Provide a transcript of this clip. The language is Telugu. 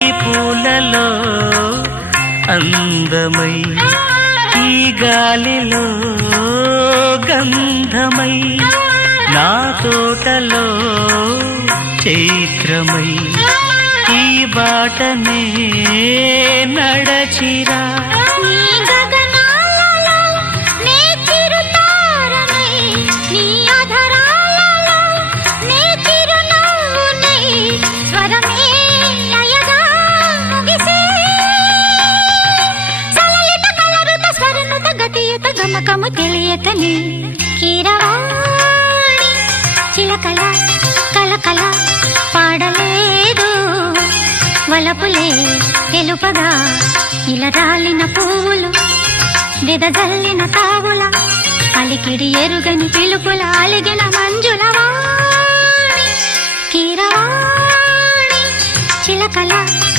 ఈ పూలలో అందమై ఈ గాలిలో గంధమై నా తోటలో చైత్రమై ఈ బాటనే నడచిరా గమకము తెలియకని కీరవాణి చిలకల కలకల పాడలేదు వలపులే తెలుపగా ఇలా రాలిన పువ్వులు వెదజల్లిన తావుల అలికిడి ఎరుగని పిలుపుల అలిగిన మంజుల వాణి కీరవాణి చిలకల